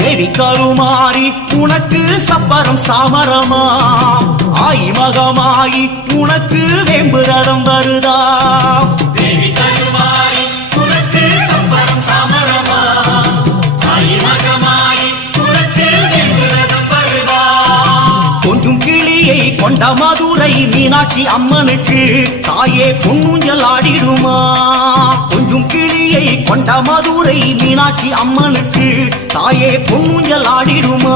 தேவி கருமாறி உனக்கு சப்பரம் சாமரமா ஆயி மகமாயி உனக்கு வேம்பு ரதம் வருதா தேவி கருமாறி உனக்கு சப்பரம் சாமரமா ஆயி மகமாயி உனக்கு வேம்பு ரதம் வருதா கொஞ்சம் கிளியை கொண்ட மதுரை மீனாட்சி அம்மனுக்கு தாயே பொன்னூஞ்சல் ஆடிடுமா கொஞ்சம் கிளியை கொண்ட மதுரை மீனாட்சி அம்மனுக்கு தாயே பொன்னூஞ்சல் ஆடிடுமா